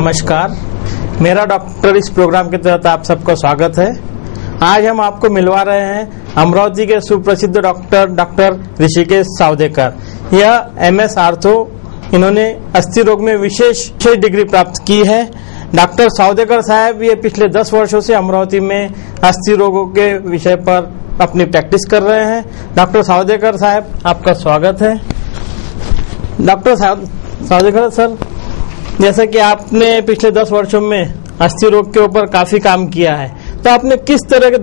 नमस्कार, मेरा डॉक्टर इस प्रोग्राम के तहत आप सबका स्वागत है। आज हम आपको मिलवा रहे हैं अमरावती के सुप्रसिद्ध डॉक्टर ऋषिकेश सावदेकर। यह MS आर्थो, इन्होंने अस्थि रोग में विशेष डिग्री प्राप्त की है। डॉक्टर सावदेकर साहब ये पिछले 10 वर्षों से अमरावती में अस्थि रोगों के विषय पर अपनी प्रैक्टिस कर रहे हैं। डॉक्टर सावदेकर साहब, आपका स्वागत है। डॉक्टर सावदेकर सर, जैसा कि आपने पिछले 10 वर्षों में अस्थि रोग के ऊपर काफी काम किया है, तो आपने किस तरह के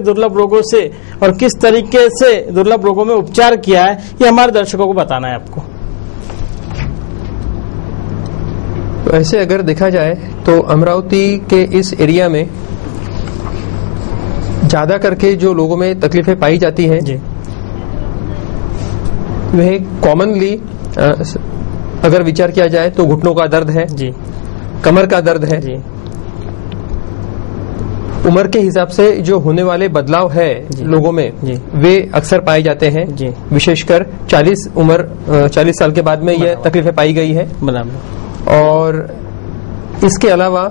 दुर्लभ रोगों से और किस तरीके से दुर्लभ रोगों में उपचार किया है, ये हमारे दर्शकों को बताना है आपको। वैसे अगर देखा जाए तो अमरावती के इस एरिया में ज्यादा करके जो लोगों में तकलीफें पाई जाती हैं वह कॉमनली अगर विचार किया जाए तो घुटनों का दर्द है जी, कमर का दर्द है जी, उम्र के हिसाब से जो होने वाले बदलाव है लोगों में जी, वे अक्सर पाए जाते हैं जी। विशेषकर 40 साल के बाद में यह तकलीफें पाई गई है। और इसके अलावा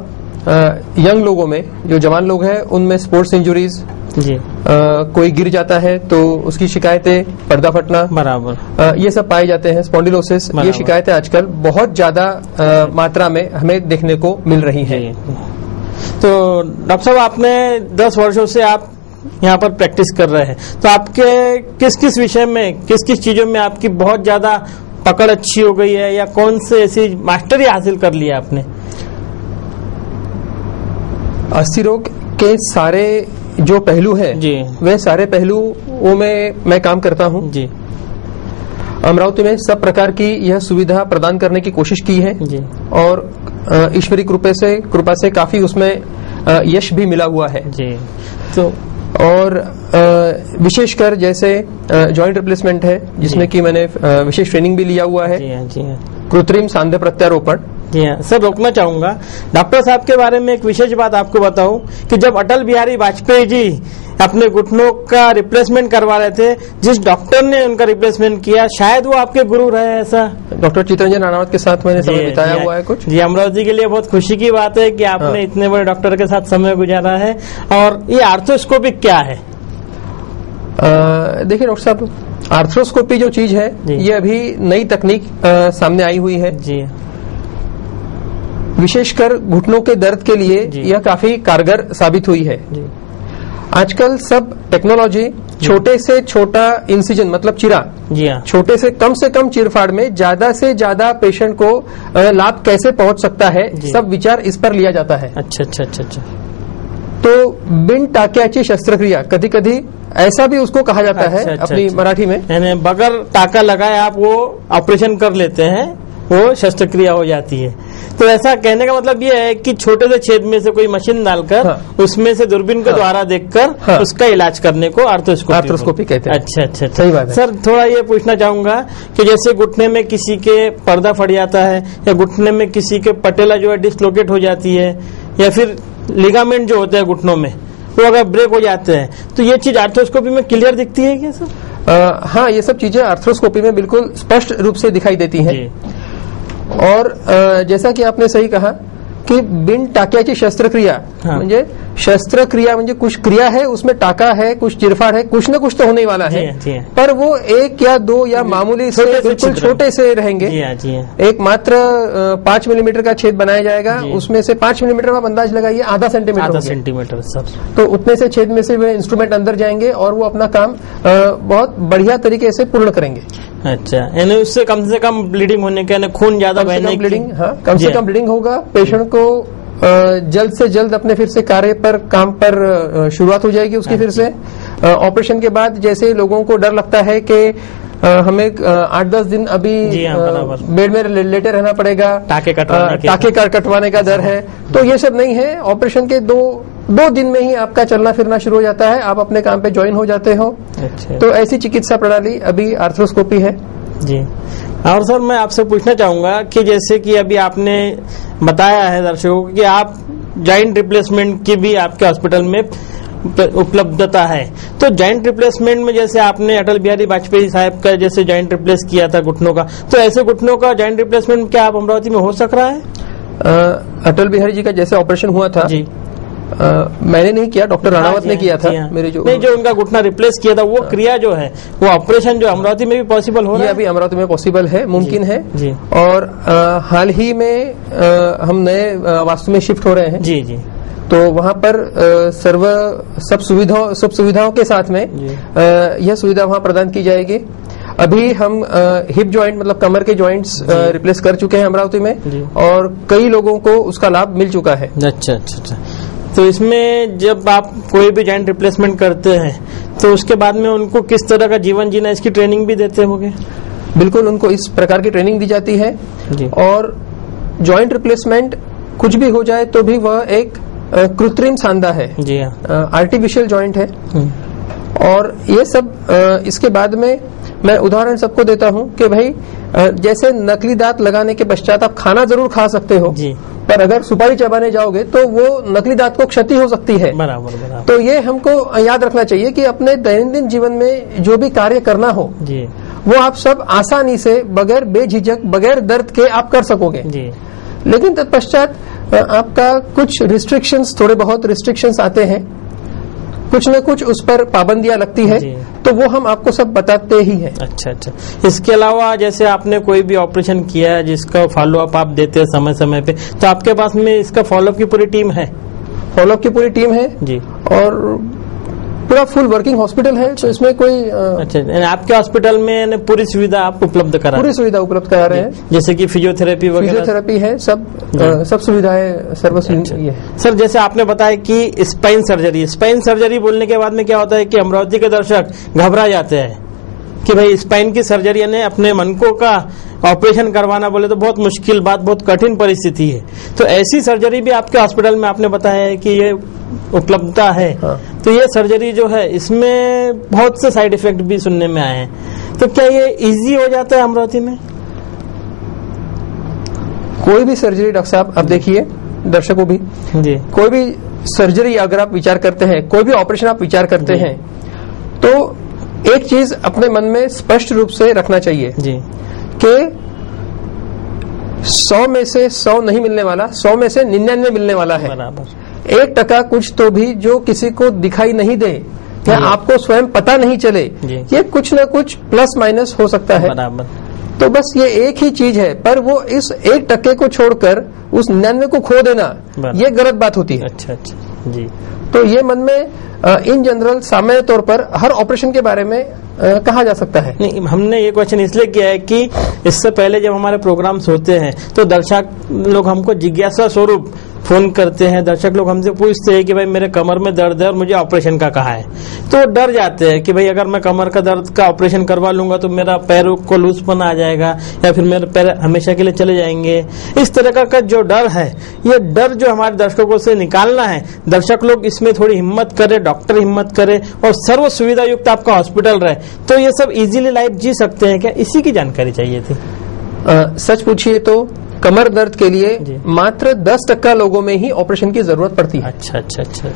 यंग लोगों में, जो जवान लोग हैं, उनमें स्पोर्ट्स इंजुरीज जी, कोई गिर जाता है तो उसकी शिकायतें, पर्दा फटना बराबर, ये सब पाए जाते हैं। स्पॉन्डिलोसिस, ये शिकायतें आजकल बहुत ज्यादा मात्रा में हमें देखने को मिल रही हैं। तो डॉक्टर साहब, आपने 10 वर्षों से आप यहाँ पर प्रैक्टिस कर रहे हैं, तो आपके किस किस विषय में, किस किस चीजों में आपकी बहुत ज्यादा पकड़ अच्छी हो गई है, या कौन से ऐसी मास्टरी हासिल कर लिया आपने? अस्थि रोग के सारे जो पहलू है जी, वे सारे पहलुओं में मैं काम करता हूं जी। अमरावती में सब प्रकार की यह सुविधा प्रदान करने की कोशिश की है जी, और ईश्वरी कृपा से काफी उसमें यश भी मिला हुआ है जी। तो और विशेषकर जैसे जॉइंट रिप्लेसमेंट है, जिसमें कि मैंने विशेष ट्रेनिंग भी लिया हुआ है जी, कृत्रिम सांध्य प्रत्यारोपण जी हाँ। सर, रोकना चाहूंगा डॉक्टर साहब के बारे में एक विशेष बात आपको बताऊं कि जब अटल बिहारी वाजपेयी जी अपने घुटनों का रिप्लेसमेंट करवा रहे थे, जिस डॉक्टर ने उनका रिप्लेसमेंट किया, शायद वो आपके गुरु रहे। ऐसा डॉक्टर चित्तरंजन राणावत के साथ मैंने समय बिताया हुआ है कुछ जी। अमरावती के लिए बहुत खुशी की बात है कि आपने इतने बड़े डॉक्टर के साथ समय गुजारा है। और ये आर्थ्रोस्कोपी क्या है? देखिए डॉक्टर साहब, आर्थ्रोस्कोपी जो चीज है ये अभी नई तकनीक सामने आई हुई है जी। विशेषकर घुटनों के दर्द के लिए यह काफी कारगर साबित हुई है जी। आजकल सब टेक्नोलॉजी छोटे से छोटा इंसिजन, मतलब चिरा जी हाँ, छोटे से कम चिरफाड़ में ज्यादा से ज्यादा पेशेंट को लाभ कैसे पहुंच सकता है, सब विचार इस पर लिया जाता है। अच्छा। तो बिन टाक्याची शस्त्रक्रिया, कभी कभी ऐसा भी उसको कहा जाता है अपनी मराठी में, यानी बगैर टाका लगाए आप वो ऑपरेशन कर लेते हैं, वो शस्त्रक्रिया हो जाती है। तो ऐसा कहने का मतलब ये है कि छोटे से छेद में से कोई मशीन डालकर उसमें से दूरबीन के द्वारा देखकर उसका इलाज करने को आर्थ्रोस्कोपी कहते हैं। अच्छा, सही बात है। सर, थोड़ा ये पूछना चाहूंगा कि जैसे घुटने में किसी के पर्दा फट जाता है, या घुटने में किसी के पटेला जो है डिस्लोकेट हो जाती है, या फिर लिगामेंट जो होते हैं घुटनों में वो अगर ब्रेक हो जाते हैं, तो ये चीज आर्थ्रोस्कोपी में क्लियर दिखती है क्या सर? हाँ, ये सब चीजें आर्थ्रोस्कोपी में बिल्कुल स्पष्ट रूप से दिखाई देती हैं। और जैसा कि आपने सही कहा कि बिन टाक्याची शस्त्रक्रिया म्हणजे शस्त्रक्रिया म्हणजे कुछ क्रिया है, उसमें टाका है, कुछ चिरफाड़ है, कुछ न कुछ तो होने वाला है, पर वो 1 या 2 या मामूली से बिल्कुल छोटे से रहेंगे। एक मात्र 5 मिलीमीटर का छेद बनाया जाएगा, उसमें से 5 मिलीमीटर का अंदाज लगाइए, आधा सेंटीमीटर तो उतने से छेद में से वे इंस्ट्रूमेंट अंदर जाएंगे और वो अपना काम बहुत बढ़िया तरीके से पूर्ण करेंगे। अच्छा, यानी उससे कम से कम ब्लीडिंग होने के, खून ज्यादा बहने की, कम से कम ब्लीडिंग होगा। पेशेंट को जल्द से जल्द अपने फिर से काम पर शुरुआत हो जाएगी उसकी। फिर से ऑपरेशन के बाद जैसे लोगों को डर लगता है कि हमें 8-10 दिन अभी बेड में लेटे रहना पड़ेगा, टाके कटवाने का डर है, तो ये सब नहीं है। ऑपरेशन के 2 दिन में ही आपका चलना फिरना शुरू हो जाता है, आप अपने काम पे ज्वाइन हो जाते हो। अच्छा। तो ऐसी चिकित्सा प्रणाली अभी आर्थ्रोस्कोपी है जी। और सर, मैं आपसे पूछना चाहूंगा कि जैसे कि अभी आपने बताया है दर्शकों कि आप जॉइंट रिप्लेसमेंट की भी आपके हॉस्पिटल में उपलब्धता है, तो जॉइंट रिप्लेसमेंट में जैसे आपने अटल बिहारी वाजपेयी साहब का जैसे जॉइंट रिप्लेस किया था घुटनों का, तो ऐसे घुटनों का जॉइंट रिप्लेसमेंट क्या आप अमरावती में हो सक रहा है? अटल बिहारी जी का जैसे ऑपरेशन हुआ था जी, मैंने नहीं किया, डॉक्टर राणावत ने किया था। मेरे जो उनका घुटना रिप्लेस किया था, वो क्रिया जो है, वो ऑपरेशन जो अमरावती में भी पॉसिबल हो रहा है। अभी अमरावती में पॉसिबल है, मुमकिन है जी। और हाल ही में हम नए वास्तु में शिफ्ट हो रहे हैं जी जी। तो वहाँ पर सब सुविधाओं के साथ में यह सुविधा वहाँ प्रदान की जाएगी। अभी हम हिप जॉइंट मतलब कमर के जॉइंट्स रिप्लेस कर चुके हैं अमरावती में और कई लोगों को उसका लाभ मिल चुका है। अच्छा अच्छा अच्छा। तो इसमें जब आप कोई भी जॉइंट रिप्लेसमेंट करते हैं तो उसके बाद में उनको किस तरह का जीवन जीना, इसकी ट्रेनिंग भी देते होंगे? बिल्कुल, उनको इस प्रकार की ट्रेनिंग दी जाती है जी। और जॉइंट रिप्लेसमेंट कुछ भी हो जाए तो भी वह एक कृत्रिम सांधा है जी हाँ, आर्टिफिशियल जॉइंट है। और ये सब इसके बाद में मैं उदाहरण सबको देता हूँ कि भाई जैसे नकली दांत लगाने के पश्चात आप खाना जरूर खा सकते हो जी, पर अगर सुपारी चबाने जाओगे तो वो नकली दांत को क्षति हो सकती है। बराबर बराबर। तो ये हमको याद रखना चाहिए कि अपने दैनंदिन जीवन में जो भी कार्य करना हो जी, वो आप सब आसानी से बगैर बेझिझक बगैर दर्द के आप कर सकोगे जी। लेकिन तत्पश्चात आपका कुछ रिस्ट्रिक्शंस, थोड़े बहुत रिस्ट्रिक्शंस आते हैं, कुछ न कुछ उस पर पाबंदियां लगती है, तो वो हम आपको सब बताते ही हैं। अच्छा अच्छा। इसके अलावा जैसे आपने कोई भी ऑपरेशन किया है जिसका फॉलोअप आप देते हैं समय समय पे, तो आपके पास में इसका फॉलोअप की पूरी टीम है? फॉलोअप की पूरी टीम है जी, और पूरा फुल वर्किंग हॉस्पिटल है, तो इसमें कोई अच्छा, आपके हॉस्पिटल में पूरी सुविधा आप उपलब्ध करा? पूरी सुविधा उपलब्ध करा रहे हैं, जैसे कि फिजियोथेरेपी वगैरह? फिजियोथेरेपी है, सब सुविधाएं सर्वसुविधा। सर, जैसे आपने बताया कि स्पाइन सर्जरी बोलने के बाद में क्या होता है कि अमरावती के दर्शक घबरा जाते हैं कि भाई स्पाइन की सर्जरी यानी अपने मनकों का ऑपरेशन करवाना बोले तो बहुत मुश्किल बात, बहुत कठिन परिस्थिति है। तो ऐसी सर्जरी भी आपके हॉस्पिटल में आपने बताया है कि ये उपलब्धता है। हाँ। तो ये सर्जरी जो है इसमें बहुत से साइड इफेक्ट भी सुनने में आए हैं, तो क्या ये इजी हो जाता है अमरावती में? कोई भी सर्जरी डॉक्टर साहब, अब देखिए दर्शकों भी जी, कोई भी सर्जरी अगर आप विचार करते हैं, कोई भी ऑपरेशन आप विचार करते हैं, तो एक चीज अपने मन में स्पष्ट रूप से रखना चाहिए जी कि 100 में से 100 नहीं मिलने वाला, 100 में से 99 मिलने वाला है। बराबर। 1% कुछ तो भी जो किसी को दिखाई नहीं दे या आपको स्वयं पता नहीं चले, ये कुछ न कुछ प्लस माइनस हो सकता है। बराबर। तो बस ये एक ही चीज है, पर वो इस 1% को छोड़कर उस 99 को खो देना, ये गलत बात होती है। अच्छा अच्छा जी। तो ये मन में इन जनरल सामान्य तौर पर हर ऑपरेशन के बारे में कहा जा सकता है। नहीं, हमने ये क्वेश्चन इसलिए किया है कि इससे पहले जब हमारे प्रोग्राम्स होते हैं तो दर्शक लोग हमको जिज्ञासा स्वरूप फोन करते हैं, दर्शक लोग हमसे पूछते हैं कि भाई मेरे कमर में दर्द है और मुझे ऑपरेशन का कहा है, तो डर जाते हैं कि भाई अगर मैं कमर का दर्द का ऑपरेशन करवा लूंगा तो मेरा पैर को लूजपन आ जाएगा या फिर मेरे पैर हमेशा के लिए चले जाएंगे। इस तरह का जो डर है, ये डर जो हमारे दर्शकों से निकालना है, दर्शक लोग इसमें थोड़ी हिम्मत करे, डॉक्टर हिम्मत करे और सर्व सुविधा युक्त आपका हॉस्पिटल रहे, तो ये सब इजीली लाइफ जी सकते हैं क्या? इसी की जानकारी चाहिए थी। सच पूछिए तो कमर दर्द के लिए मात्र 10% लोगों में ही ऑपरेशन की जरूरत पड़ती है। अच्छा अच्छा अच्छा।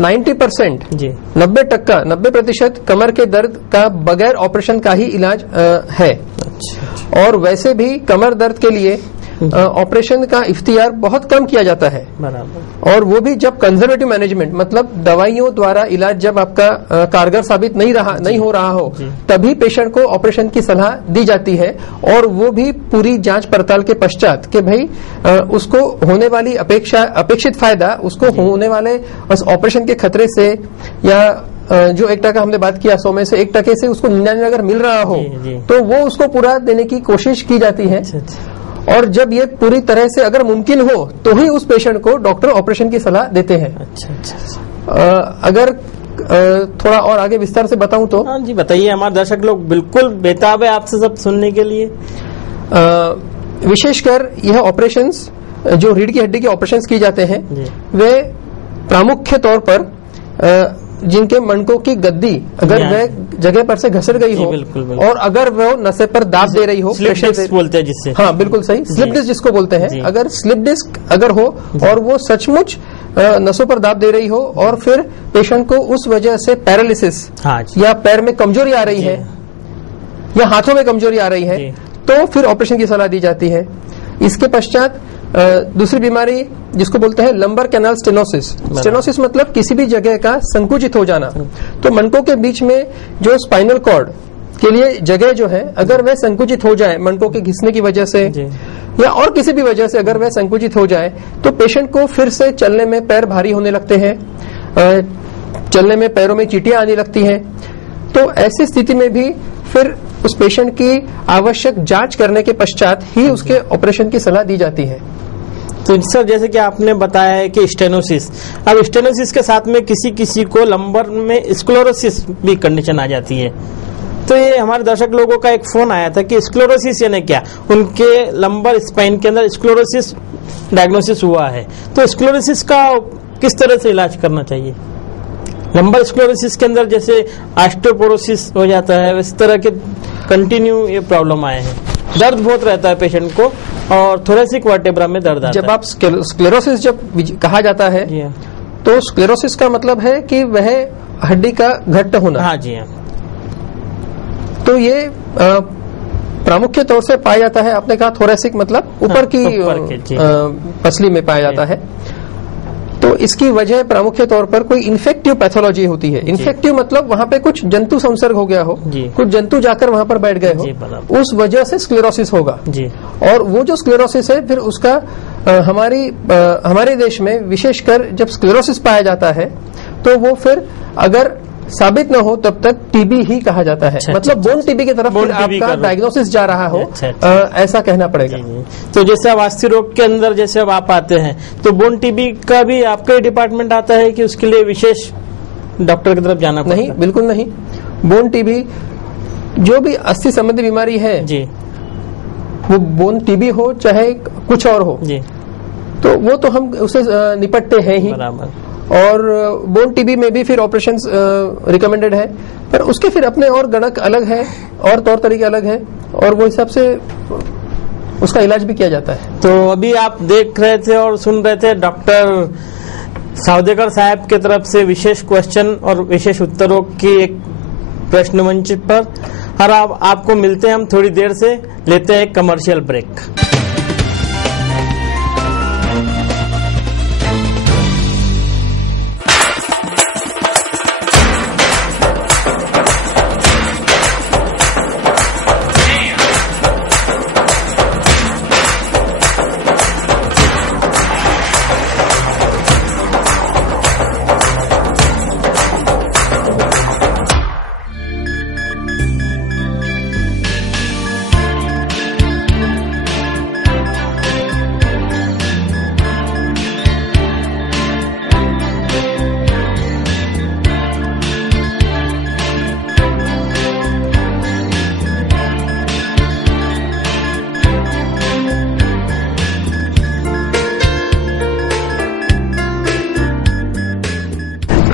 90% जी, 90% कमर के दर्द का बगैर ऑपरेशन का ही इलाज है। अच्छा। और वैसे भी कमर दर्द के लिए ऑपरेशन का इख्तियार बहुत कम किया जाता है। बराबर। और वो भी जब कंजर्वेटिव मैनेजमेंट मतलब दवाइयों द्वारा इलाज जब आपका कारगर साबित नहीं हो रहा हो, तभी पेशेंट को ऑपरेशन की सलाह दी जाती है, और वो भी पूरी जांच पड़ताल के पश्चात कि भाई उसको होने वाली अपेक्षित फायदा उसको होने वाले ऑपरेशन के खतरे से या जो 1% हमने बात किया 100 में से 1% से उसको 99 अगर मिल रहा हो तो वो उसको पूरा देने की कोशिश की जाती है। और जब ये पूरी तरह से अगर मुमकिन हो तो ही उस पेशेंट को डॉक्टर ऑपरेशन की सलाह देते हैं। अच्छा। अगर थोड़ा और आगे विस्तार से बताऊं तो? हाँ जी, बताइए, हमारे दर्शक लोग बिल्कुल बेताब है आपसे सब सुनने के लिए। विशेषकर यह ऑपरेशंस जो रीढ़ की हड्डी के ऑपरेशंस की जाते हैं वे प्रामुख्य तौर पर जिनके मणकों की गद्दी अगर वह जगह पर से घसर गई हो, और अगर वो नसें पर दाब दे रही हो, स्लिप डिस्क बोलते हैं जिससे। हाँ बिल्कुल सही, स्लिप डिस्क जिसको बोलते हैं, अगर स्लिप डिस्क अगर हो और वो सचमुच नसों पर दाब दे रही हो और फिर पेशेंट को उस वजह से पैरालिसिस या पैर में कमजोरी आ रही है या हाथों में कमजोरी आ रही है, तो फिर ऑपरेशन की सलाह दी जाती है। इसके पश्चात दूसरी बीमारी जिसको बोलते हैं लंबर कैनाल स्टेनोसिस। स्टेनोसिस मतलब किसी भी जगह का संकुचित हो जाना। तो मनकों के बीच में जो स्पाइनल कॉर्ड के लिए जगह जो है, अगर वह संकुचित हो जाए मनकों के घिसने की वजह से या और किसी भी वजह से अगर वह संकुचित हो जाए, तो पेशेंट को फिर से चलने में पैर भारी होने लगते हैं, चलने में पैरों में चींटियां आने लगती हैं। तो ऐसी स्थिति में भी फिर उस पेशेंट की आवश्यक जांच करने के पश्चात ही उसके ऑपरेशन की सलाह दी जाती है। तो सर, जैसे कि आपने बताया है कि स्टेनोसिस, अब स्टेनोसिस के साथ में किसी किसी को लंबर में स्क्लेरोसिस भी कंडीशन आ जाती है। तो ये हमारे दर्शक लोगों का एक फोन आया था कि स्क्लेरोसिस यानी क्या, उनके लंबर स्पाइन के अंदर स्क्लेरोसिस डायग्नोसिस हुआ है। तो स्क्लेरोसिस का किस तरह से इलाज करना चाहिए? लंबर स्क्लेरोसिस के अंदर जैसे ऑस्टियोपोरोसिस हो जाता है, इस तरह के कंटिन्यू ये प्रॉब्लम आए हैं, दर्द बहुत रहता है पेशेंट को और थोरेसिक वर्टेब्रा में दर्द आता है। जब आप स्क्लेरोसिस जब कहा जाता है तो स्क्लेरोसिस का मतलब है कि वह हड्डी का घट्ट होना। हाँ जी हाँ। तो ये प्रामुख्य तौर से पाया जाता है, आपने कहा थोरेसिक मतलब ऊपर की पसली में पाया जाता है। तो इसकी वजह प्रामुख्य तौर पर कोई इन्फेक्टिव पैथोलॉजी होती है। इन्फेक्टिव मतलब वहां पे कुछ जंतु संसर्ग हो गया हो, कुछ जंतु जाकर वहां पर बैठ गए हो, उस वजह से स्क्लेरोसिस होगा। और वो जो स्क्लेरोसिस है फिर उसका हमारे देश में विशेषकर जब स्क्लेरोसिस पाया जाता है तो वो फिर अगर साबित न हो तब तक टीबी ही कहा जाता है। मतलब बोन टीबी की तरफ आपका डायग्नोसिस जा रहा हो, ऐसा कहना पड़ेगा। तो जैसे अब अस्थि रोग के अंदर जैसे अब आप आते हैं तो बोन टीबी का भी आपका डिपार्टमेंट आता है कि उसके लिए विशेष डॉक्टर की तरफ जाना पड़ता है? नहीं, बिल्कुल नहीं। बोन टीबी जो भी अस्थि संबंधी बीमारी है जी, वो बोन टीबी हो चाहे कुछ और हो जी, तो वो तो हम उससे निपटते हैं ही। और बोन टीबी में भी फिर ऑपरेशन रिकमेंडेड है, पर उसके फिर अपने और गणक अलग है और तौर तरीके अलग है और वो हिसाब से उसका इलाज भी किया जाता है। तो अभी आप देख रहे थे और सुन रहे थे डॉक्टर सावदेकर साहब की तरफ से विशेष क्वेश्चन और विशेष उत्तरों की एक प्रश्न मंच पर। और आपको मिलते हैं हम थोड़ी देर से, लेते हैं एक कमर्शियल ब्रेक।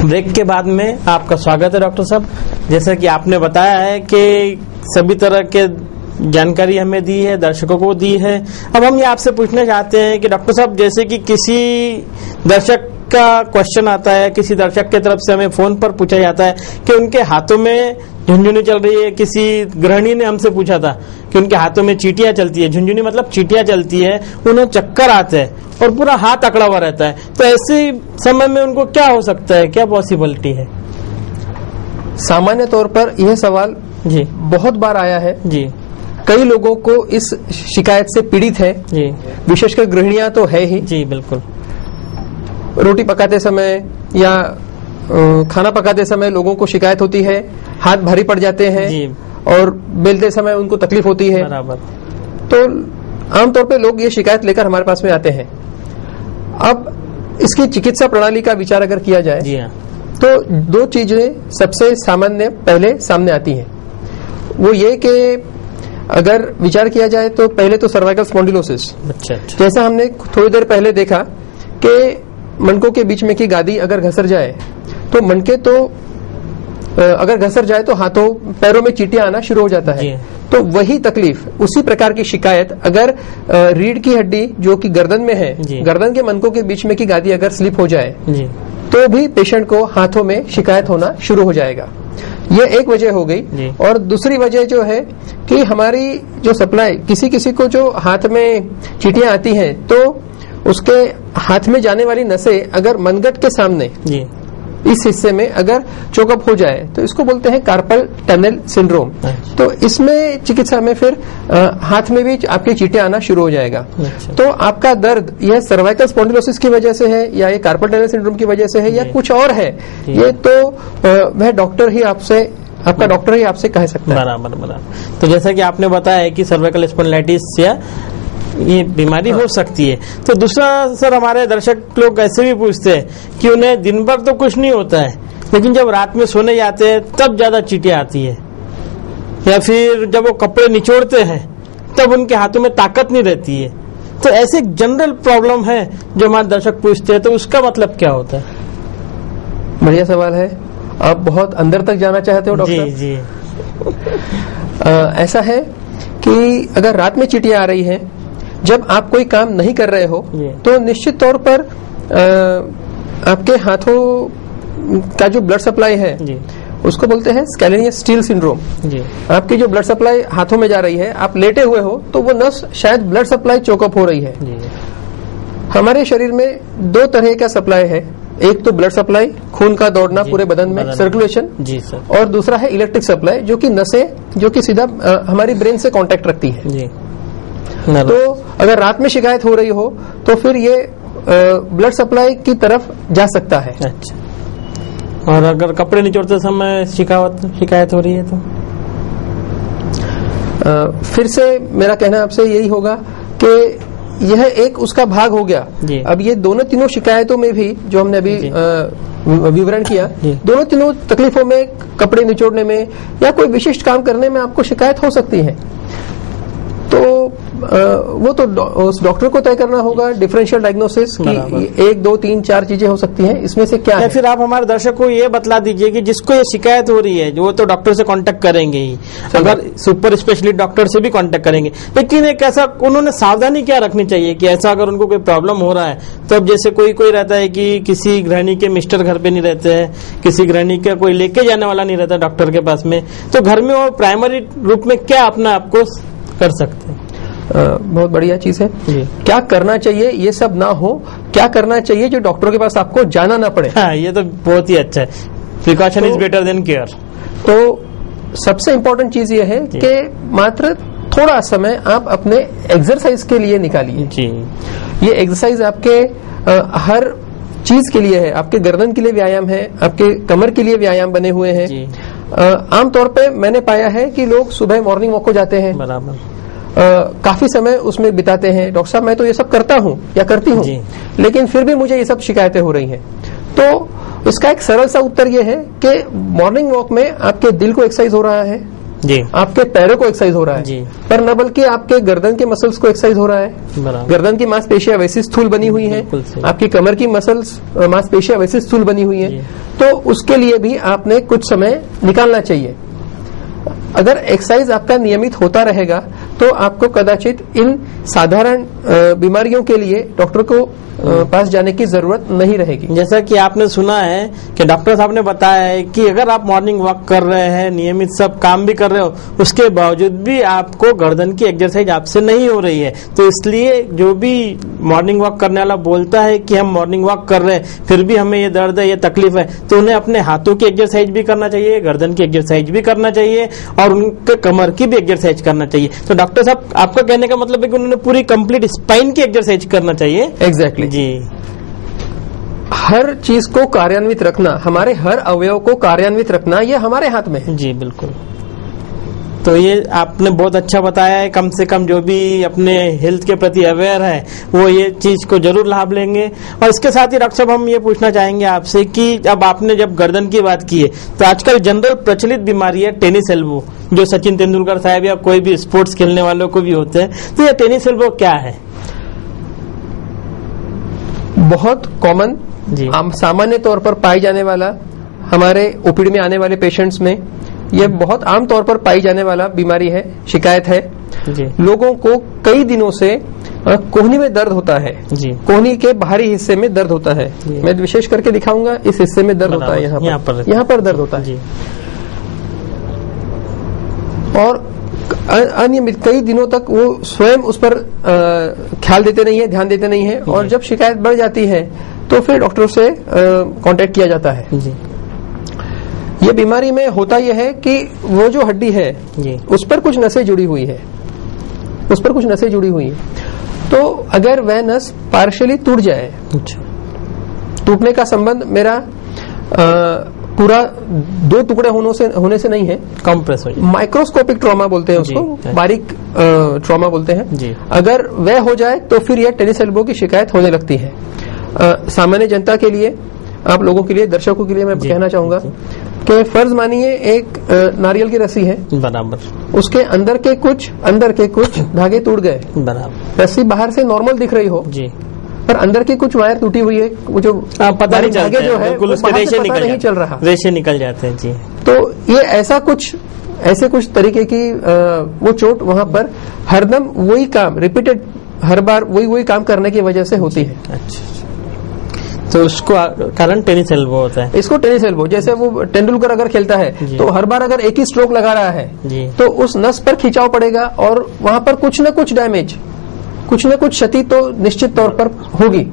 ब्रेक के बाद में आपका स्वागत है डॉक्टर साहब। जैसा कि आपने बताया है कि सभी तरह के जानकारी हमें दी है, दर्शकों को दी है। अब हम ये आपसे पूछना चाहते हैं कि डॉक्टर साहब, जैसे कि किसी दर्शक का क्वेश्चन आता है, किसी दर्शक की तरफ से हमें फोन पर पूछा जाता है कि उनके हाथों में झुनझुनी चल रही है। किसी गृहिणी ने हमसे पूछा था कि उनके हाथों में चींटियां चलती है, झुनझुनी मतलब चींटियां चलती है, उन्हें चक्कर आते हैं और पूरा हाथ अकड़ा हुआ रहता है। तो ऐसे समय में उनको क्या हो सकता है, क्या पॉसिबिलिटी है? सामान्य तौर पर यह सवाल जी बहुत बार आया है जी। कई लोगों को इस शिकायत से पीड़ित है जी, विशेषकर गृहिणियां तो है ही जी। बिल्कुल, रोटी पकाते समय या खाना पकाते समय लोगों को शिकायत होती है, हाथ भारी पड़ जाते हैं जी, और बेलते समय उनको तकलीफ होती है। बराबर। तो आमतौर पे लोग ये शिकायत लेकर हमारे पास में आते हैं। अब इसकी चिकित्सा प्रणाली का विचार अगर किया जाए जी हाँ, तो दो चीजें सबसे सामान्य पहले सामने आती हैं। वो ये कि अगर विचार किया जाए तो पहले तो सर्वाइकल स्पॉन्डिलोसिस। अच्छा। जैसा हमने थोड़ी देर पहले देखा कि मनकों के बीच में की गादी अगर घसर जाए तो मनके तो अगर घसर जाए तो हाथों पैरों में चींटियां आना शुरू हो जाता है। तो वही तकलीफ, उसी प्रकार की शिकायत अगर रीढ़ की हड्डी जो कि गर्दन में है, गर्दन के मनकों के बीच में की गादी अगर स्लिप हो जाए तो भी पेशेंट को हाथों में शिकायत होना शुरू हो जाएगा। ये एक वजह हो गई। और दूसरी वजह जो है कि हमारी जो सप्लाई, किसी किसी को जो हाथ में चींटियां आती हैं तो उसके हाथ में जाने वाली नसें अगर मनगट के सामने जी इस हिस्से में अगर चोकअप हो जाए तो इसको बोलते हैं कार्पल टनल सिंड्रोम। तो इसमें चिकित्सा में फिर हाथ में भी आपके चींटे आना शुरू हो जाएगा। तो आपका दर्द यह सर्वाइकल स्पॉन्डिलोसिस की वजह से है या ये कार्पल टनल सिंड्रोम की वजह से है या कुछ और है, ये तो वह डॉक्टर ही आपसे आपका डॉक्टर ही आपसे कह सकता है। बराबर। तो जैसा कि आपने बताया कि सर्वाइकल स्पॉन्डिलाइटिस या ये बीमारी हो सकती है। तो दूसरा सर, हमारे दर्शक लोग ऐसे भी पूछते हैं कि उन्हें दिन भर तो कुछ नहीं होता है, लेकिन जब रात में सोने जाते हैं तब ज्यादा चींटियां आती है, या फिर जब वो कपड़े निचोड़ते हैं तब उनके हाथों में ताकत नहीं रहती है। तो ऐसे जनरल प्रॉब्लम है जो हमारे दर्शक पूछते हैं, तो उसका मतलब क्या होता है? बढ़िया सवाल है, आप बहुत अंदर तक जाना चाहते हो डॉक्टर। जी। ऐसा है कि अगर रात में चींटियां आ रही हैं जब आप कोई काम नहीं कर रहे हो तो निश्चित तौर पर आपके हाथों का जो ब्लड सप्लाई है उसको बोलते हैं स्कैलेनियस स्टील सिंड्रोम। आपकी जो ब्लड सप्लाई हाथों में जा रही है, आप लेटे हुए हो तो वो नस शायद ब्लड सप्लाई चोकअप हो रही है। हमारे शरीर में दो तरह का सप्लाई है, एक तो ब्लड सप्लाई, खून का दौड़ना पूरे बदन में, सर्कुलेशन, और दूसरा है इलेक्ट्रिक सप्लाई जो कि नसें जो कि सीधा हमारी ब्रेन से कांटेक्ट रखती है। तो अगर रात में शिकायत हो रही हो तो फिर ये ब्लड सप्लाई की तरफ जा सकता है। अच्छा। और अगर कपड़े निचोड़ते समय शिकायत हो रही है तो फिर से मेरा कहना आपसे यही होगा कि यह एक उसका भाग हो गया। अब ये दोनों तीनों शिकायतों में भी जो हमने अभी विवरण किया, दोनों तीनों तकलीफों में, कपड़े निचोड़ने में या कोई विशिष्ट काम करने में आपको शिकायत हो सकती है। तो वो तो उस डॉक्टर को तय करना होगा डिफरेंशियल डायग्नोसिस की 1, 2, 3, 4 चीजें हो सकती हैं, इसमें से क्या है। फिर आप हमारे दर्शक को ये बतला दीजिए कि जिसको ये शिकायत हो रही है वो तो डॉक्टर से कांटेक्ट करेंगे ही, अगर सुपर स्पेशलिस्ट डॉक्टर से भी कांटेक्ट करेंगे, लेकिन एक ऐसा उन्होंने सावधानी क्या रखनी चाहिए कि ऐसा अगर उनको कोई प्रॉब्लम हो रहा है तो अब जैसे कोई रहता है कि किसी गृहिणी के मिस्टर घर पे नहीं रहते हैं, किसी गृहिणी का कोई लेके जाने वाला नहीं रहता डॉक्टर के पास में, तो घर में वो प्राइमरी रूप में क्या अपना आपको कर सकते हैं? बहुत बढ़िया चीज है। क्या करना चाहिए ये सब ना हो, क्या करना चाहिए जो डॉक्टर के पास आपको जाना ना पड़े। हाँ, ये तो बहुत ही अच्छा है। Precaution is better then care. तो सबसे इम्पोर्टेंट चीज ये है कि मात्र थोड़ा समय आप अपने एक्सरसाइज के लिए निकालिए। ये एक्सरसाइज आपके हर चीज के लिए है, आपके गर्दन के लिए व्यायाम है, आपके कमर के लिए व्यायाम बने हुए हैं। आमतौर पे मैंने पाया है कि लोग सुबह मॉर्निंग वॉक को जाते हैं, बराबर काफी समय उसमें बिताते हैं। डॉक्टर साहब मैं तो ये सब करता हूँ या करती हूँ, लेकिन फिर भी मुझे ये सब शिकायतें हो रही हैं। तो इसका एक सरल सा उत्तर ये है कि मॉर्निंग वॉक में आपके दिल को एक्सरसाइज हो रहा है, आपके पैरों को एक्सरसाइज हो रहा है, पर न बल्कि आपके गर्दन के मसल्स को एक्सरसाइज हो रहा है। गर्दन की मांसपेशियां वैसी स्थूल बनी हुई हैं, आपकी कमर की मसल्स मांसपेशियां वैसी स्थूल बनी हुई हैं, तो उसके लिए भी आपने कुछ समय निकालना चाहिए। अगर एक्सरसाइज आपका नियमित होता रहेगा तो आपको कदाचित इन साधारण बीमारियों के लिए डॉक्टर को पास जाने की जरूरत नहीं रहेगी। जैसा कि आपने सुना है कि डॉक्टर साहब ने बताया है कि अगर आप मॉर्निंग वॉक कर रहे हैं, नियमित सब काम भी कर रहे हो, उसके बावजूद भी आपको गर्दन की एक्सरसाइज आपसे नहीं हो रही है, तो इसलिए जो भी मॉर्निंग वॉक करने वाला बोलता है कि हम मॉर्निंग वॉक कर रहे हैं फिर भी हमें ये दर्द है, ये तकलीफ है, तो उन्हें अपने हाथों की एक्सरसाइज भी करना चाहिए, गर्दन की एक्सरसाइज भी करना चाहिए और उनके कमर की भी एक्सरसाइज करना चाहिए। तो डॉक्टर साहब आपका कहने का मतलब है कि उन्होंने पूरी कंप्लीट स्पाइन की एक्सरसाइज करना चाहिए। एग्जैक्टली जी। हर चीज को कार्यान्वित रखना, हमारे हर अवयव को कार्यान्वित रखना, ये हमारे हाथ में है। जी बिल्कुल। तो ये आपने बहुत अच्छा बताया है। कम से कम जो भी अपने हेल्थ के प्रति अवेयर है वो ये चीज को जरूर लाभ लेंगे। और इसके साथ ही डॉक्टर साहब हम ये पूछना चाहेंगे आपसे कि अब आपने जब गर्दन की बात की है तो आजकल जनरल प्रचलित बीमारी है टेनिस एल्बो, जो सचिन तेंदुलकर साहब या कोई भी स्पोर्ट्स खेलने वालों को भी होते हैं। तो ये टेनिस एल्बो क्या है? बहुत कॉमन, सामान्य तौर पर पाई जाने वाला, हमारे ओपीडी में आने वाले पेशेंट्स में यह बहुत आम तौर पर पाई जाने वाला बीमारी है, शिकायत है। लोगों को कई दिनों से कोहनी में दर्द होता है, कोहनी के बाहरी हिस्से में दर्द होता है। मैं विशेष करके दिखाऊंगा, इस हिस्से में दर्द होता है, यहाँ पर दर्द होता है। और अनियमित कई दिनों तक वो स्वयं उस पर ख्याल देते नहीं है, ध्यान देते नहीं है, और जब शिकायत बढ़ जाती है तो फिर डॉक्टर से कांटेक्ट किया जाता है। जी। ये बीमारी में होता यह है कि वो जो हड्डी है उस पर कुछ नसें जुड़ी हुई है, उस पर कुछ नसें जुड़ी हुई है, तो अगर वह नस पार्शियली टूट जाए, टूटने का संबंध मेरा पूरा दो टुकड़े होने से नहीं है, कंप्रेस हो, माइक्रोस्कोपिक ट्रॉमा बोलते हैं उसको, बारीक ट्रॉमा बोलते हैं जी। अगर वह हो जाए तो फिर यह टेनिस एल्बो की शिकायत होने लगती है। सामान्य जनता के लिए, आप लोगों के लिए, दर्शकों के लिए मैं कहना चाहूंगा कि फर्ज मानिए एक नारियल की रस्सी है, बराबर, उसके अंदर के कुछ धागे टूट गए, बराबर, रस्सी बाहर से नॉर्मल दिख रही हो जी, पर अंदर की कुछ वायर टूटी हुई है, वो जो पता नहीं चलता, जो है उसके रेशे नहीं चल रहा, रेशे निकल जाते हैं जी। तो ये ऐसे कुछ तरीके की वो चोट वहां पर हरदम वही काम रिपीटेड, हर बार वही काम करने की वजह से होती है। अच्छा, तो उसको कारण टेनिस एल्बो होता है। इसको टेनिस एल्बो, जैसे वो तेंदुलकर अगर खेलता है तो हर बार अगर एक ही स्ट्रोक लगा रहा है तो उस नस पर खिंचाव पड़ेगा और वहां पर कुछ न कुछ डैमेज, कुछ न कुछ क्षति तो निश्चित तौर पर होगी,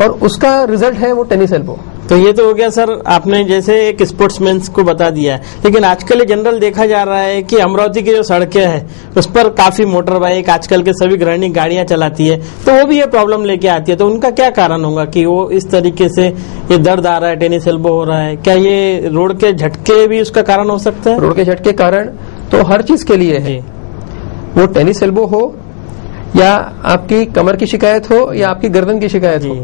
और उसका रिजल्ट है वो टेनिस एल्बो। तो ये तो हो गया सर, आपने जैसे एक स्पोर्ट्समैन को बता दिया है, लेकिन आजकल जनरल देखा जा रहा है कि अमरावती की जो सड़कें हैं उस पर काफी मोटर बाइक, आजकल के सभी गृहिणी गाड़ियां चलाती है, तो वो भी ये प्रॉब्लम लेके आती है। तो उनका क्या कारण होगा कि वो इस तरीके से ये दर्द आ रहा है, टेनिस एल्बो हो रहा है? क्या ये रोड के झटके भी उसका कारण हो सकता है? रोड के झटके कारण तो हर चीज के लिए है, वो टेनिस एल्बो हो या आपकी कमर की शिकायत हो या आपकी गर्दन की शिकायत हो,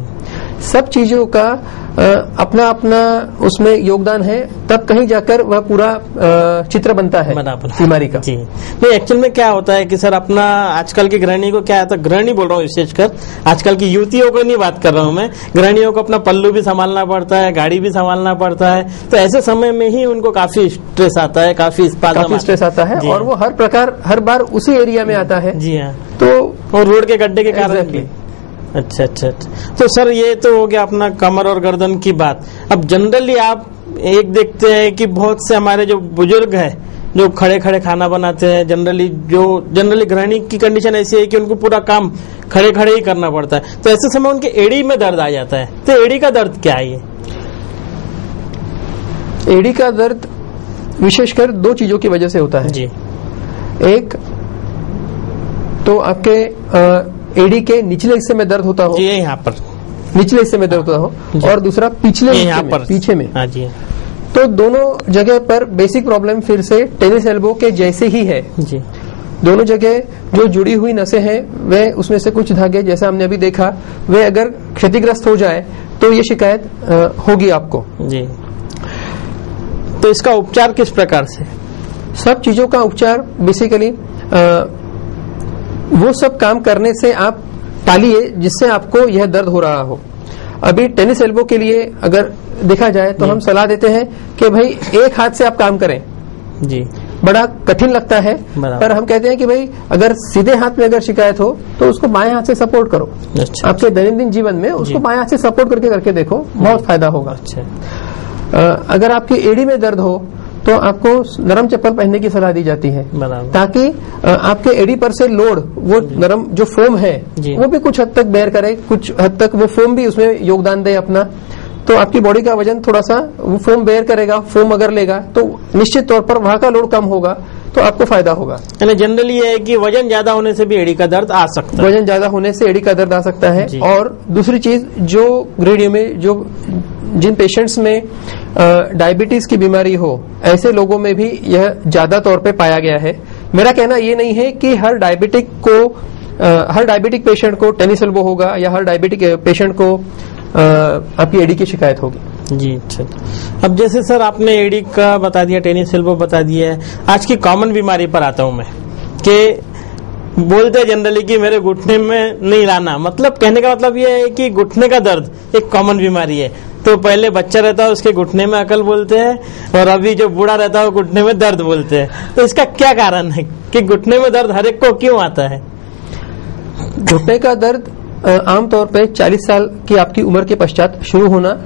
सब चीजों का अपना अपना उसमें योगदान है, तब कहीं जाकर वह पूरा चित्र बनता है बीमारी का। जी नहीं, एक्चुअल में क्या होता है कि सर अपना आजकल की गृहिणी को क्या है, गृहिणी बोल रहा हूँ विशेषकर, आजकल की युवतियों को नहीं बात कर रहा हूँ मैं, गृहिणियों को अपना पल्लू भी संभालना पड़ता है, गाड़ी भी संभालना पड़ता है, तो ऐसे समय में ही उनको काफी स्ट्रेस आता है, काफी स्ट्रेस आता है, और वो हर बार उसी एरिया में आता है। जी हाँ, तो रोड के गड्ढे के कारण भी। अच्छा, तो सर ये तो हो गया अपना कमर और गर्दन की बात। अब जनरली आप एक देखते हैं कि बहुत से हमारे जो बुजुर्ग हैं जो खड़े खड़े खाना बनाते हैं, जनरली गृहिणी की कंडीशन ऐसी है कि उनको पूरा काम खड़े खड़े ही करना पड़ता है, तो ऐसे समय उनके एड़ी में दर्द आ जाता है। तो एड़ी का दर्द क्या है? ये एड़ी का दर्द विशेषकर दो चीजों की वजह से होता है जी। एक तो आपके एड़ी के निचले हिस्से में दर्द होता हो, जी यहाँ पर निचले हिस्से में दर्द होता हो, और दूसरा पिछले हिस्से में, पीछे में। हाँ जी। तो दोनों जगह पर बेसिक प्रॉब्लम फिर से टेनिस एल्बो के जैसे ही है जी। दोनों जगह जो जुड़ी हुई नसें हैं, वे उसमें से कुछ धागे, जैसा हमने अभी देखा, वे अगर क्षतिग्रस्त हो जाए तो ये शिकायत होगी आपको जी। तो इसका उपचार किस प्रकार से? सब चीजों का उपचार बेसिकली वो सब काम करने से आप टालिए जिससे आपको यह दर्द हो रहा हो। अभी टेनिस एल्बो के लिए अगर देखा जाए तो हम सलाह देते हैं कि भाई एक हाथ से आप काम करें जी। बड़ा कठिन लगता है, पर हम कहते हैं कि भाई अगर सीधे हाथ में अगर शिकायत हो तो उसको बाएं हाथ से सपोर्ट करो। अच्छा। आपके दैनंदिन जीवन में उसको बाएं हाथ से सपोर्ट करके देखो, बहुत फायदा होगा। अच्छा। अगर आपकी एड़ी में दर्द हो तो आपको नरम चप्पल पहनने की सलाह दी जाती है, ताकि आपके एड़ी पर से लोड, वो नरम जो फोम है वो भी कुछ हद तक बेयर करे, कुछ हद तक वो फोम भी उसमें योगदान दे अपना, तो आपकी बॉडी का वजन थोड़ा सा वो फोम बेयर करेगा। फोम अगर लेगा तो निश्चित तौर पर वहां का लोड कम होगा, तो आपको फायदा होगा। यानी जनरली ये है कि वजन ज्यादा होने से भी एड़ी का दर्द आ सकता है, वजन ज्यादा होने से एड़ी का दर्द आ सकता है। और दूसरी चीज, जो गृहिणियों में जिन पेशेंट्स में डायबिटीज की बीमारी हो, ऐसे लोगों में भी यह ज्यादा तौर पे पाया गया है। मेरा कहना ये नहीं है कि हर डायबिटिक पेशेंट को टेनिस एल्बो होगा या हर डायबिटिक पेशेंट को आपकी एडी की शिकायत होगी जी। अच्छा, अब जैसे सर आपने एडी का बता दिया, टेनिस एल्बो बता दिया है, आज की कॉमन बीमारी पर आता हूं मैं, कि बोलते हैं जनरली कि मेरे घुटने में नहीं लाना, मतलब कहने का मतलब ये है कि घुटने का दर्द एक कॉमन बीमारी है। तो पहले बच्चा रहता है उसके घुटने में अकल बोलते हैं, और अभी जो बूढ़ा रहता है घुटने में दर्द बोलते हैं। तो इसका क्या कारण है कि घुटने में दर्द हर एक को क्यों आता है? घुटने का दर्द आमतौर पे 40 साल की आपकी उम्र के पश्चात शुरू होना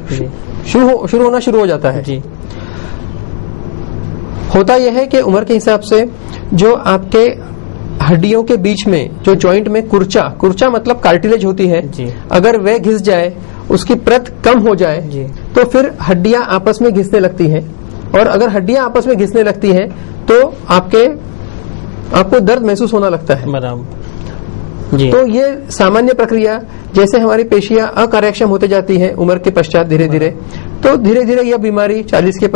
शुरू हो जाता है जी। होता यह है कि उम्र के हिसाब से जो आपके हड्डियों के बीच में जो जॉइंट में कुर्चा मतलब कार्टिलेज होती है जी। अगर वह घिस जाए, उसकी परत कम हो जाए जी। तो फिर हड्डियां आपस में घिसने लगती हैं, और अगर हड्डियां आपस में घिसने लगती हैं तो आपको दर्द महसूस होना लगता है। बराबर जी। तो ये सामान्य प्रक्रिया, जैसे हमारी पेशियां अकार्यक्षम होते जाती हैं उम्र के पश्चात धीरे धीरे, तो धीरे धीरे यह बीमारी 40 के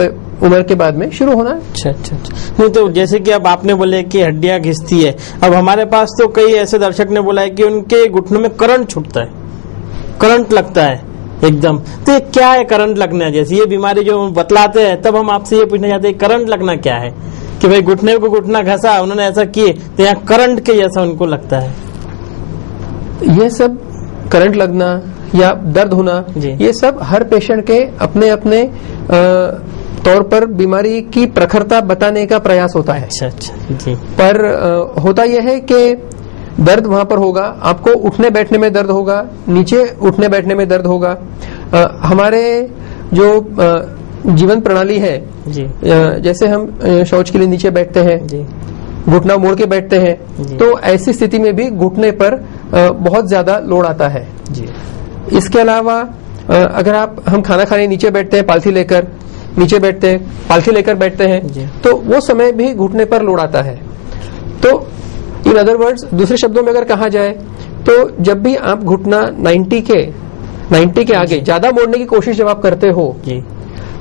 उम्र के बाद में शुरू होना है। अच्छा। नहीं तो जैसे कि अब आपने बोले कि हड्डियां घिसती है, अब हमारे पास तो कई ऐसे दर्शक ने बोला है कि उनके घुटनों में करंट छूटता है, करंट लगता है एकदम। तो ये क्या है करंट लगना? जैसे ये बीमारी जो बतलाते हैं, तब हम आपसे ये पूछना चाहते हैं करंट लगना क्या है, कि भाई घुटने को घुटना घसा, उन्होंने ऐसा किए तो यहाँ करंट के जैसा उनको लगता है। ये सब करंट लगना या दर्द होना, ये सब हर पेशेंट के अपने अपने तौर पर बीमारी की प्रखरता बताने का प्रयास होता है। अच्छा जी। पर होता यह है कि दर्द वहां पर होगा, आपको उठने बैठने में दर्द होगा, नीचे उठने बैठने में दर्द होगा। हमारे जो जीवन प्रणाली है जी। जैसे हम शौच के लिए नीचे बैठते हैं जी, घुटना मोड़ के बैठते हैं, तो ऐसी स्थिति में भी घुटने पर बहुत ज्यादा लोड आता है जी। इसके अलावा अगर हम खाना खाने नीचे बैठते हैं, पालथी लेकर नीचे बैठते हैं, पालथी लेकर बैठते हैं, तो वो समय भी घुटने पर लोड आता है। तो इन अदर वर्ड्स, दूसरे शब्दों में अगर कहा जाए तो जब भी आप घुटना 90 के आगे ज्यादा मोड़ने की कोशिश जब आप करते हो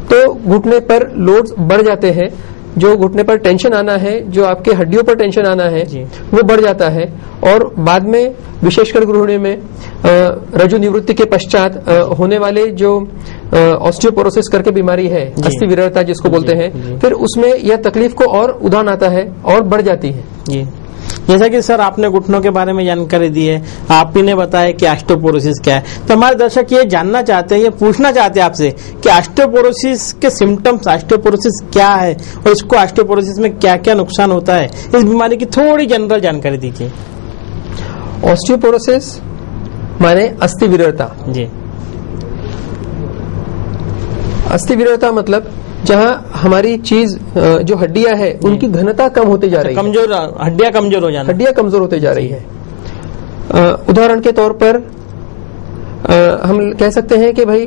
तो घुटने पर लोड्स बढ़ जाते हैं। जो घुटने पर टेंशन आना है, जो आपके हड्डियों पर टेंशन आना है, वो बढ़ जाता है। और बाद में विशेषकर गृहिणी में रज्जु निवृत्ति के पश्चात होने वाले जो ऑस्टियोपोरोसिस करके बीमारी है, अस्थि विरूपता जिसको बोलते हैं, फिर उसमें यह तकलीफ को और उदान आता है और बढ़ जाती है। जैसा कि सर आपने घुटनों के बारे में जानकारी दी है, आप ही ने बताया कि ऑस्टियोपोरोसिस क्या है, तो हमारे दर्शक ये जानना चाहते हैं, ये पूछना चाहते हैं आपसे कि ऑस्टियोपोरोसिस के सिम्टम्स, ऑस्टियोपोरोसिस क्या है और इसको ऑस्टियोपोरोसिस में क्या क्या नुकसान होता है, इस बीमारी की थोड़ी जनरल जानकारी दीजिए। ऑस्टियोपोरोसिस माने अस्थि विरूपता जी। अस्थि विरूपता मतलब जहाँ हमारी चीज जो हड्डियां है उनकी घनता कम होती जा रही है, हड्डियां कमजोर हो जाना, हड्डियां कमजोर होते जा रही है। उदाहरण के तौर पर हम कह सकते हैं कि भाई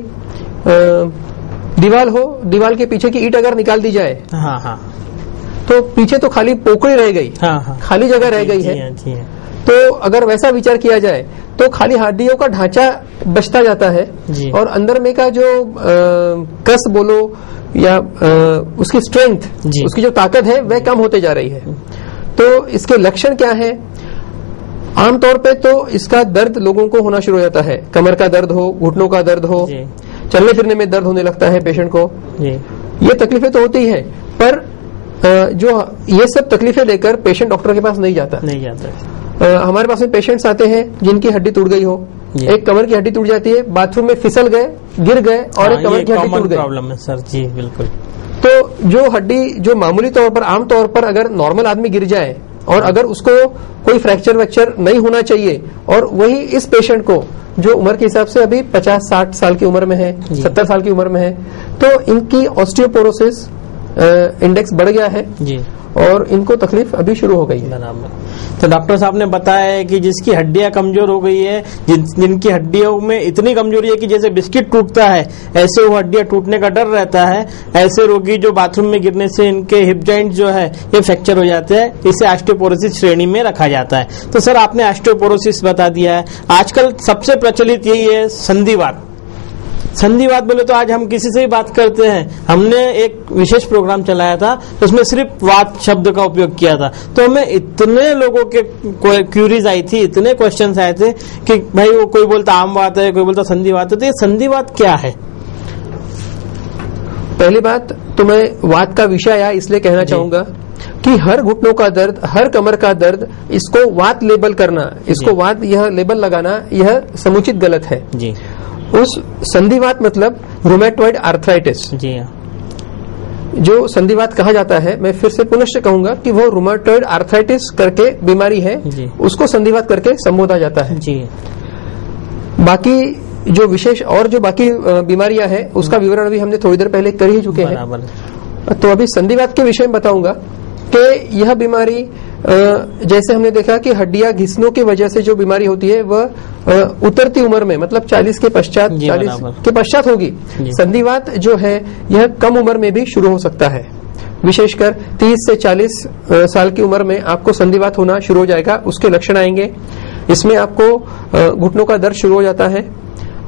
दीवार के पीछे की ईंट अगर निकाल दी जाए, तो पीछे तो खाली पोकड़ी रह गई, खाली जगह रह गई है। तो अगर वैसा विचार किया जाए तो खाली हड्डियों का ढांचा बचता जाता है और अंदर में का जो कस बोलो या उसकी स्ट्रेंथ, उसकी जो ताकत है वह कम होते जा रही है। तो इसके लक्षण क्या है? आमतौर पे तो इसका दर्द लोगों को होना शुरू हो जाता है, कमर का दर्द हो, घुटनों का दर्द हो, चलने फिरने में दर्द होने लगता है पेशेंट को। ये तकलीफें तो होती है, पर जो ये सब तकलीफें लेकर पेशेंट डॉक्टर के पास नहीं जाता। हमारे पास में पेशेंट्स आते हैं जिनकी हड्डी टूट गई हो, एक कमर की हड्डी टूट जाती है, बाथरूम में फिसल गए, गिर गए और एक कमर की हड्डी टूट गई। प्रॉब्लम है सर जी, बिल्कुल। तो जो हड्डी जो मामूली तौर पर, आम तौर पर अगर नॉर्मल आदमी गिर जाए और अगर उसको कोई फ्रैक्चर वैक्चर नहीं होना चाहिए, और वही इस पेशेंट को जो उम्र के हिसाब से अभी 50-60 साल की उम्र में है, 70 साल की उम्र में है, तो इनकी ऑस्टियोपोरोसिस इंडेक्स बढ़ गया है और इनको तकलीफ अभी शुरू हो गई है। तो डॉक्टर साहब ने बताया है कि जिसकी हड्डियां कमजोर हो गई है, जिनकी हड्डियों में इतनी कमजोरी है कि जैसे बिस्किट टूटता है ऐसे वो हड्डियां टूटने का डर रहता है, ऐसे रोगी जो बाथरूम में गिरने से इनके हिप जॉइंट जो है ये फ्रैक्चर हो जाते हैं, इसे ऑस्टियोपोरोसिस श्रेणी में रखा जाता है। तो सर आपने ऑस्टियोपोरोसिस बता दिया है। आजकल सबसे प्रचलित यही है संधिवात। संधिवात बोले तो आज हम किसी से ही बात करते हैं, हमने एक विशेष प्रोग्राम चलाया था उसमें सिर्फ वात शब्द का उपयोग किया था, तो हमें इतने लोगों के क्यूरीज आई थी, इतने क्वेश्चंस आए थे कि भाई वो कोई बोलता आम बात है, कोई बोलता संधिवात है। तो ये संधिवात क्या है? पहली बात तो मैं वात का विषय आया इसलिए कहना चाहूंगा कि हर घुटनों का दर्द, हर कमर का दर्द, इसको वात लेबल करना, इसको वात यह लेबल लगाना, यह समुचित गलत है जी। उस संधिवात मतलब रूमेटॉइड आर्थराइटिस, जी हाँ, जो संधिवात कहा जाता है, मैं फिर से पुनश्च कहूंगा कि वो रूमेटॉइड आर्थराइटिस करके बीमारी है, उसको संधिवात करके संबोधा जाता है जी। बाकी जो विशेष और जो बाकी बीमारियां हैं उसका विवरण भी हमने थोड़ी देर पहले कर ही चुके हैं। तो अभी संधिवात के विषय में बताऊंगा कि यह बीमारी जैसे हमने देखा कि हड्डियां घिसनों की वजह से जो बीमारी होती है वह उतरती उम्र में, मतलब 40 के पश्चात होगी। संधिवात जो है यह कम उम्र में भी शुरू हो सकता है, विशेषकर 30 से 40 साल की उम्र में आपको संधिवात होना शुरू हो जाएगा। उसके लक्षण आएंगे, इसमें आपको घुटनों का दर्द शुरू हो जाता है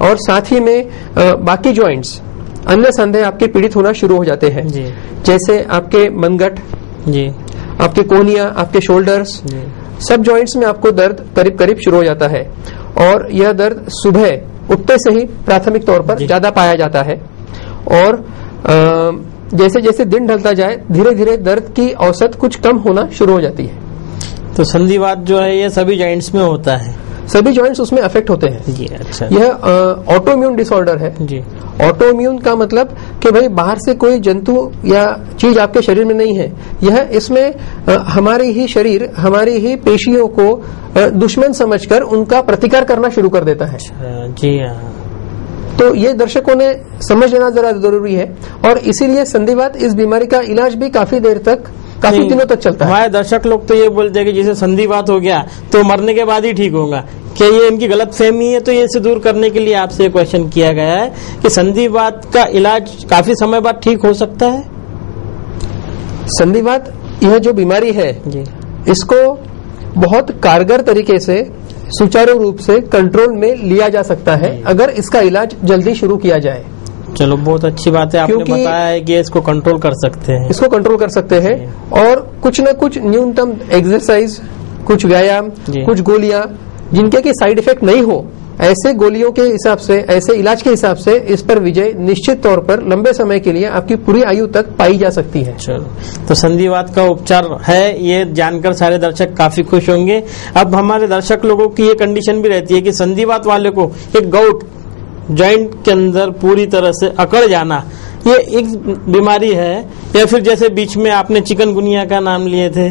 और साथ ही में बाकी जॉइंट्स, अन्य संधे आपके पीड़ित होना शुरू हो जाते हैं, जैसे आपके मनगट, आपके कोहनिया, आपके शोल्डर्स, सब जॉइंट्स में आपको दर्द करीब करीब शुरू हो जाता है और यह दर्द सुबह उठते से ही प्राथमिक तौर पर ज्यादा पाया जाता है और जैसे जैसे दिन ढलता जाए धीरे धीरे दर्द की औसत कुछ कम होना शुरू हो जाती है। तो संधिवात जो है ये सभी जॉइंट्स में होता है, सभी जॉइंट्स उसमें अफेक्ट होते हैं जी। अच्छा, यह ऑटोइम्यून डिसऑर्डर है जी। ऑटोइम्यून का मतलब कि भाई बाहर से कोई जंतु या चीज आपके शरीर में नहीं है, यह इसमें हमारी ही शरीर, हमारी ही पेशियों को दुश्मन समझकर उनका प्रतिकार करना शुरू कर देता है। जी हाँ, तो ये दर्शकों ने समझ लेना जरा जरूरी है और इसीलिए संधिवात इस बीमारी का इलाज भी काफी देर तक, काफी दिनों तक चलता है। हमारे दर्शक लोग तो ये बोलते हैं कि जैसे संधिवात हो गया तो मरने के बाद ही ठीक होगा, क्या ये इनकी गलत फहमी है? तो ये इसे दूर करने के लिए आपसे क्वेश्चन किया गया है कि संधिवात का इलाज काफी समय बाद ठीक हो सकता है। संधिवात यह जो बीमारी है जी, इसको बहुत कारगर तरीके से, सुचारू रूप से कंट्रोल में लिया जा सकता है अगर इसका इलाज जल्दी शुरू किया जाए। चलो, बहुत अच्छी बात है, आपने बताया है कि इसको कंट्रोल कर सकते हैं। इसको कंट्रोल कर सकते हैं और कुछ न कुछ न्यूनतम एक्सरसाइज, कुछ व्यायाम, कुछ गोलियां जिनके की साइड इफेक्ट नहीं हो, ऐसे गोलियों के हिसाब से, ऐसे इलाज के हिसाब से इस पर विजय निश्चित तौर पर लंबे समय के लिए आपकी पूरी आयु तक पाई जा सकती है। चलो, तो संधिवात का उपचार है, ये जानकर सारे दर्शक काफी खुश होंगे। अब हमारे दर्शक लोगों की ये कंडीशन भी रहती है कि संधिवात वाले को एक गाउट जॉइंट के अंदर पूरी तरह से अकड़ जाना, ये एक बीमारी है, या फिर जैसे बीच में आपने चिकनगुनिया का नाम लिए थे,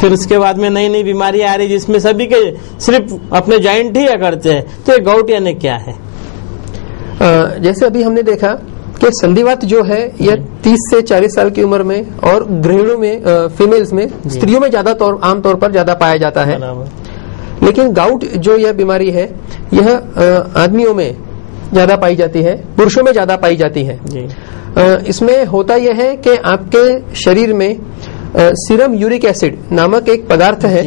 फिर उसके बाद में नई नई बीमारी आ रही जिसमें सभी के सिर्फ अपने जॉइंट ही अकड़ते हैं, तो ये गाउट यानी क्या है? जैसे अभी हमने देखा कि संधिवात जो है यह 30 से 40 साल की उम्र में और गृहिणियों में, फीमेल्स में, स्त्रियों में ज्यादा आमतौर पर ज्यादा पाया जाता है। लेकिन गाउट जो यह बीमारी है यह आदमियों में ज्यादा पाई जाती है, पुरुषों में ज्यादा पाई जाती है। इसमें होता यह है कि आपके शरीर में सीरम यूरिक एसिड नामक एक पदार्थ है,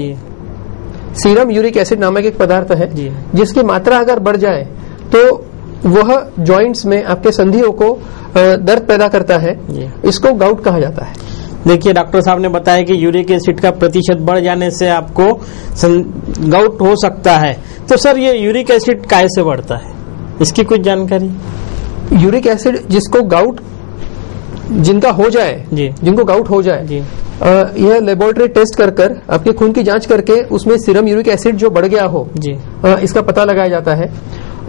सीरम यूरिक एसिड नामक एक पदार्थ है जिसकी मात्रा अगर बढ़ जाए तो वह जॉइंट्स में आपके संधियों को दर्द पैदा करता है, इसको गाउट कहा जाता है। देखिए, डॉक्टर साहब ने बताया कि यूरिक एसिड का प्रतिशत बढ़ जाने से आपको गाउट हो सकता है। तो सर, ये यूरिक एसिड कैसे बढ़ता है, इसकी कुछ जानकारी? यूरिक एसिड जिसको गाउट, जिनका हो जाए, जिनको गाउट हो जाए, यह लेबोरेटरी टेस्ट कर आपके खून की जांच करके उसमें सीरम यूरिक एसिड जो बढ़ गया हो इसका पता लगाया जाता है।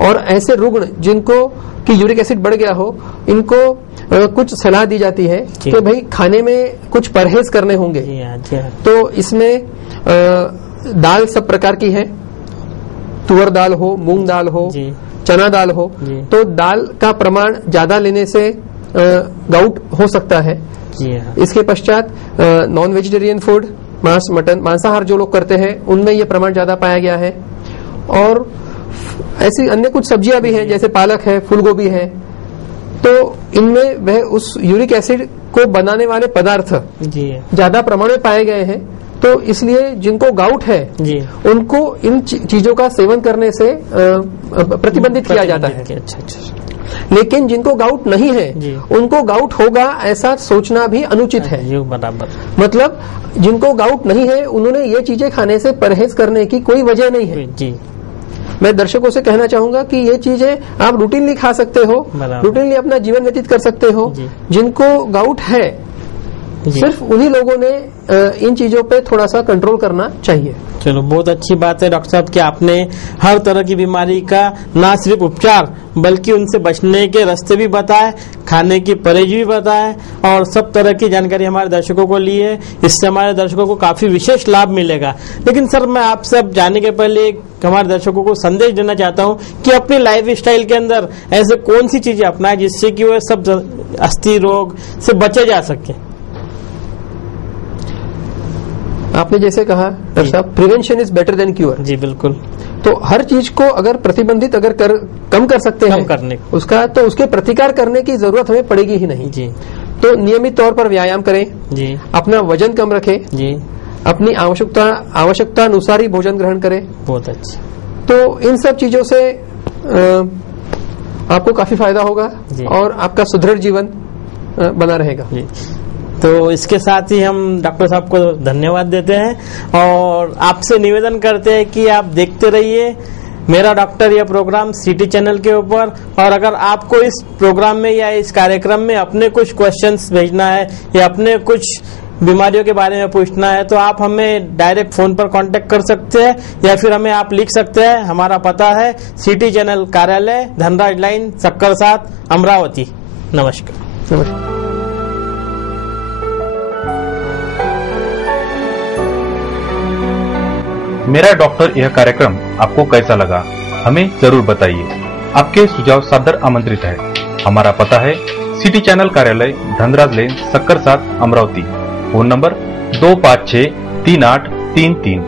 और ऐसे रुग्ण जिनको कि यूरिक एसिड बढ़ गया हो, इनको कुछ सलाह दी जाती है कि भाई खाने में कुछ परहेज करने होंगे। तो इसमें दाल सब प्रकार की है, तुअर दाल हो, मूंग दाल हो, चना दाल हो, तो दाल का प्रमाण ज्यादा लेने से गाउट हो सकता है। इसके पश्चात नॉन वेजिटेरियन फूड, मांस, मटन, मांसाहार जो लोग करते हैं उनमें यह प्रमाण ज्यादा पाया गया है। और ऐसी अन्य कुछ सब्जियां भी हैं जैसे पालक है, फूलगोभी है, तो इनमें वह उस यूरिक एसिड को बनाने वाले पदार्थ ज्यादा प्रमाण में पाए गए हैं। तो इसलिए जिनको गाउट है उनको इन चीजों का सेवन करने से प्रतिबंधित किया जाता है। अच्छा। लेकिन जिनको गाउट नहीं है उनको गाउट होगा ऐसा सोचना भी अनुचित है। बराबर, मतलब जिनको गाउट नहीं है उन्होंने ये चीजें खाने से परहेज करने की कोई वजह नहीं है जी। मैं दर्शकों से कहना चाहूंगा कि ये चीजें आप रूटीनली खा सकते हो, रूटीनली अपना जीवन व्यतीत कर सकते हो। जिनको गाउट है सिर्फ उन्हीं लोगों ने इन चीजों पे थोड़ा सा कंट्रोल करना चाहिए। चलो, बहुत अच्छी बात है डॉक्टर साहब कि आपने हर तरह की बीमारी का ना सिर्फ उपचार बल्कि उनसे बचने के रास्ते भी बताए, खाने की परहेज भी बताए और सब तरह की जानकारी हमारे दर्शकों को ली है। इससे हमारे दर्शकों को काफी विशेष लाभ मिलेगा। लेकिन सर, मैं आपसे अब जाने के पहले हमारे दर्शकों को संदेश देना चाहता हूँ कि अपनी लाइफ स्टाइल के अंदर ऐसे कौन सी चीजें अपनाएं जिससे कि वह सब अस्थि रोग से बचे जा सके। आपने जैसे कहा डॉक्टर साहब, prevention is better than cure. जी बिल्कुल। तो हर चीज को अगर प्रतिबंधित अगर कम कर सकते हैं करने उसका, तो उसके प्रतिकार करने की जरूरत हमें पड़ेगी ही नहीं। जी। तो नियमित तौर पर व्यायाम करें जी, अपना वजन कम रखें जी, अपनी आवश्यकता अनुसार ही भोजन ग्रहण करें। बहुत अच्छा। तो इन सब चीजों से आपको काफी फायदा होगा और आपका सुदृढ़ जीवन बना रहेगा। तो इसके साथ ही हम डॉक्टर साहब को धन्यवाद देते हैं और आपसे निवेदन करते हैं कि आप देखते रहिए मेरा डॉक्टर यह प्रोग्राम सिटी चैनल के ऊपर। और अगर आपको इस प्रोग्राम में या इस कार्यक्रम में अपने कुछ क्वेश्चंस भेजना है या अपने कुछ बीमारियों के बारे में पूछना है तो आप हमें डायरेक्ट फोन पर कांटेक्ट कर सकते हैं या फिर हमें आप लिख सकते हैं। हमारा पता है सिटी चैनल कार्यालय, धनराज लाइन, सक्कर 7, अमरावती। नमस्कार। नमस्कार। मेरा डॉक्टर यह कार्यक्रम आपको कैसा लगा हमें जरूर बताइए। आपके सुझाव सादर आमंत्रित है। हमारा पता है सिटी चैनल कार्यालय, Dhanraj lane, Sakkar 7, Amravati. Phone number 2563833।